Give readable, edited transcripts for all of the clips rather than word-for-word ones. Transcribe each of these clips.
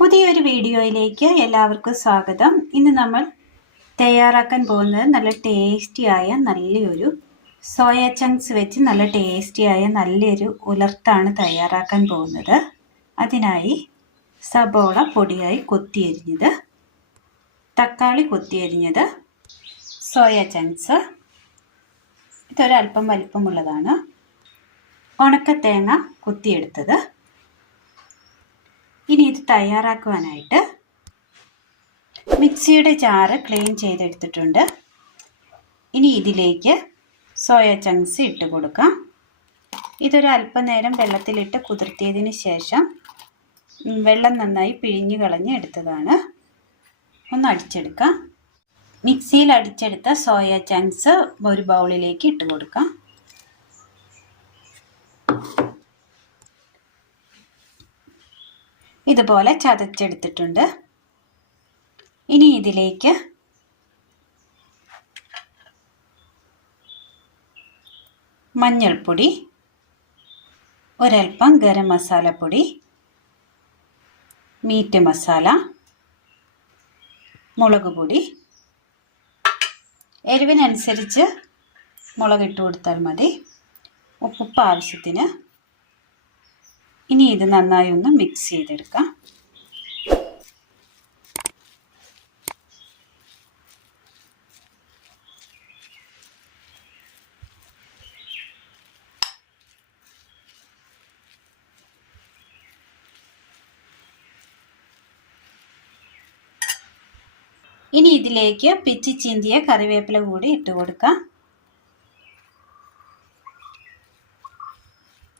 പുതിയൊരു വീഡിയോയിലേക്ക് എല്ലാവർക്കും സ്വാഗതം. ഇന്ന് നമ്മൾ തയ്യാറാക്കാൻ പോകുന്നത് നല്ല ടേസ്റ്റിയായ നല്ലൊരു സോയ ചങ്ക്സ് വെച്ച് നല്ല ടേസ്റ്റിയായ നല്ലൊരു ഉലർത്താണ് തയ്യാറാക്കാൻ പോകുന്നത്. അതിനായി സബോള പൊടിയായി കൊത്തിയരിഞ്ഞത്, തക്കാളി കൊത്തിയരിഞ്ഞത്, സോയ ചങ്ക്സ്, ഇതൊരല്പം വലിപ്പമുള്ളതാണ്, ഉണക്കത്തേങ്ങ കൊത്തിയെടുത്തത്. ഇനി ഇത് തയ്യാറാക്കുവാനായിട്ട് മിക്സിയുടെ ജാറ് ക്ലീൻ ചെയ്തെടുത്തിട്ടുണ്ട്. ഇനി ഇതിലേക്ക് സോയ ചങ്ക്സ് ഇട്ട് കൊടുക്കാം. ഇതൊരു അല്പനേരം വെള്ളത്തിലിട്ട് കുതിർത്തിയതിന് ശേഷം വെള്ളം നന്നായി പിഴിഞ്ഞു കളഞ്ഞ് എടുത്തതാണ്. ഒന്ന് അടിച്ചെടുക്കാം. മിക്സിയിൽ അടിച്ചെടുത്ത സോയ ചങ്ക്സ് ഒരു ബൗളിലേക്ക് ഇട്ട് കൊടുക്കാം. ഇതുപോലെ ചതച്ചെടുത്തിട്ടുണ്ട്. ഇനി ഇതിലേക്ക് മഞ്ഞൾപ്പൊടി, ഒരൽപ്പം ഗരം മസാലപ്പൊടി, മീറ്റ് മസാല, മുളക് പൊടി, എരിവിനനുസരിച്ച് മുളകിട്ട് കൊടുത്താൽ മതി, ഉപ്പ് ആവശ്യത്തിന്. ഇനി ഇത് നന്നായി ഒന്ന് മിക്സ് ചെയ്തെടുക്കാം. ഇനി ഇതിലേക്ക് പിച്ചി ചീന്തിയ കറിവേപ്പില കൂടി ഇട്ട് കൊടുക്കാം.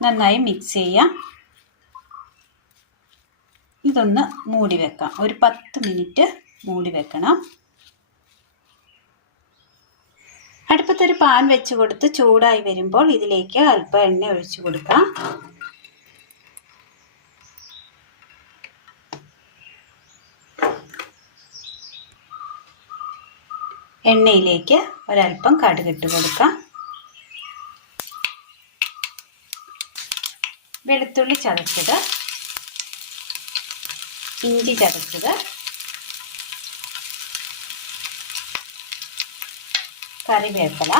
നന്നായി മിക്സ് ചെയ്യാം. ഇതൊന്ന് മൂടി വെക്കാം. ഒരു 10 മിനിറ്റ് മൂടി വെക്കണം. അടുപ്പത്തൊരു പാൻ വെച്ച് കൊടുത്ത് ചൂടായി വരുമ്പോൾ ഇതിലേക്ക് അല്പം എണ്ണ ഒഴിച്ചു കൊടുക്കാം. എണ്ണയിലേക്ക് ഒരല്പം കടുകിട്ട് കൊടുക്കാം. വെളുത്തുള്ളി ചതച്ചത്, ഇഞ്ചി ചതച്ചത്, കറിവേപ്പില,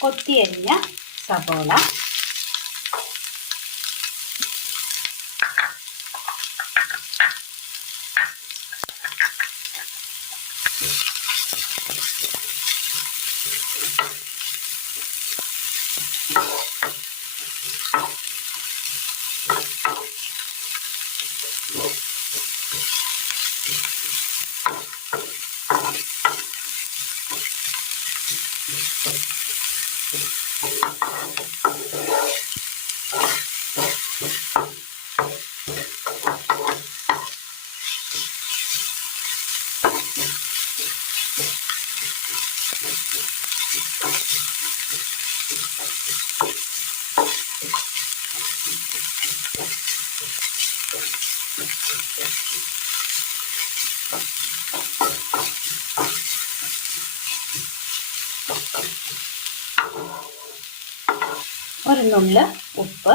കൊത്തിയരിഞ്ഞ സബോള, ഒരു നുള്ള് ഉപ്പ്,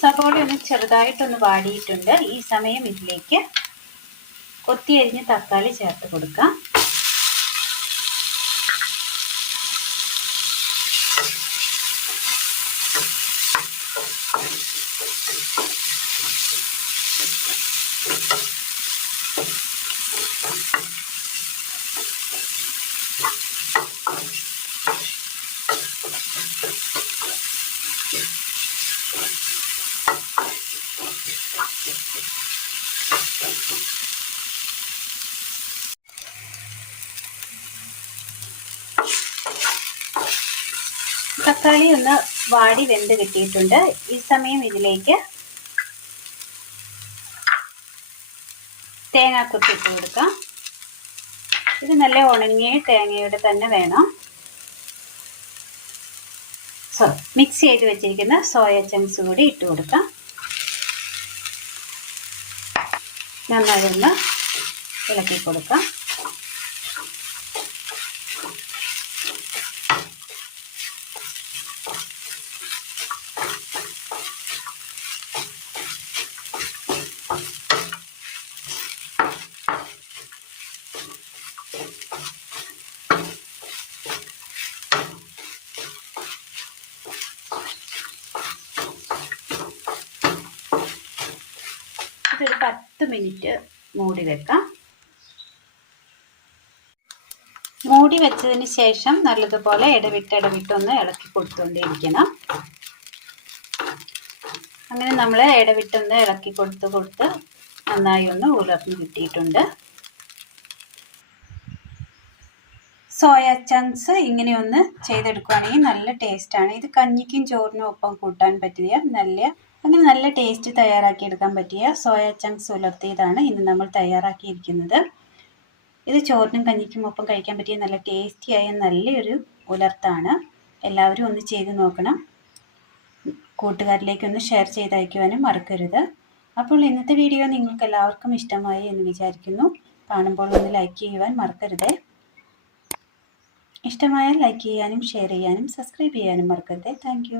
സബോള ഒന്ന് ചെറുതായിട്ടൊന്ന് വാടിയിട്ടുണ്ട്. ഈ സമയം ഇതിലേക്ക് കൊത്തിയരിഞ്ഞ് തക്കാളി ചേർത്ത് കൊടുക്കാം. തക്കാളി ഒന്ന് വാടി വെന്ത് കിട്ടിയിട്ടുണ്ട്. ഈ സമയം ഇതിലേക്ക് തേങ്ങാക്കൊത്ത് ഇട്ട് കൊടുക്കാം. ഇത് നല്ല ഉണങ്ങിയ തേങ്ങയുടെ തന്നെ വേണം. മിക്സ് ചെയ്ത് വെച്ചിരിക്കുന്ന സോയ ചങ്ക്സ് കൂടി ഇട്ട് കൊടുക്കാം. നന്നായി ഒന്ന് ഇളക്കി കൊടുക്കാം. ഇതൊരു 10 മിനിറ്റ് മൂടി വെക്കാം. മൂടി വെച്ചതിന് ശേഷം നല്ലതുപോലെ ഇടവിട്ടൊന്ന് ഇളക്കി കൊടുത്തുകൊണ്ടിരിക്കണം. അങ്ങനെ നമ്മൾ ഇടവിട്ടൊന്ന് ഇളക്കി കൊടുത്ത് നന്നായി ഒന്ന് ഉലർന്ന് കിട്ടിയിട്ടുണ്ട്. സോയ ചങ്ക്സ് ഇങ്ങനെ ഒന്ന് ചെയ്തെടുക്കുകയാണെങ്കിൽ നല്ല ടേസ്റ്റാണ്. ഇത് കഞ്ഞിക്കും ചോറിനും ഒപ്പം കൂട്ടാൻ പറ്റിയ നല്ല ടേസ്റ്റ് തയ്യാറാക്കിയെടുക്കാൻ പറ്റിയ സോയ ചങ്ക്സ് ഉലർത്തിയതാണ് ഇന്ന് നമ്മൾ തയ്യാറാക്കിയിരിക്കുന്നത്. ഇത് ചോറിനും കഞ്ഞിക്കും ഒപ്പം കഴിക്കാൻ പറ്റിയ നല്ല ടേസ്റ്റിയായ നല്ലൊരു ഉലർത്താണ്. എല്ലാവരും ഒന്ന് ചെയ്ത് നോക്കണം. കൂട്ടുകാരിലേക്കൊന്ന് ഷെയർ ചെയ്തയക്കുവാനും മറക്കരുത്. അപ്പോൾ ഇന്നത്തെ വീഡിയോ നിങ്ങൾക്ക് എല്ലാവർക്കും ഇഷ്ടമായി എന്ന് വിചാരിക്കുന്നു. കാണുമ്പോൾ ഒന്ന് ലൈക്ക് ചെയ്യുവാൻ മറക്കരുത്. ഇഷ്ടമായാൽ ലൈക്ക് ചെയ്യാനും ഷെയർ ചെയ്യാനും സബ്സ്ക്രൈബ് ചെയ്യാനും മറക്കരുത്. താങ്ക്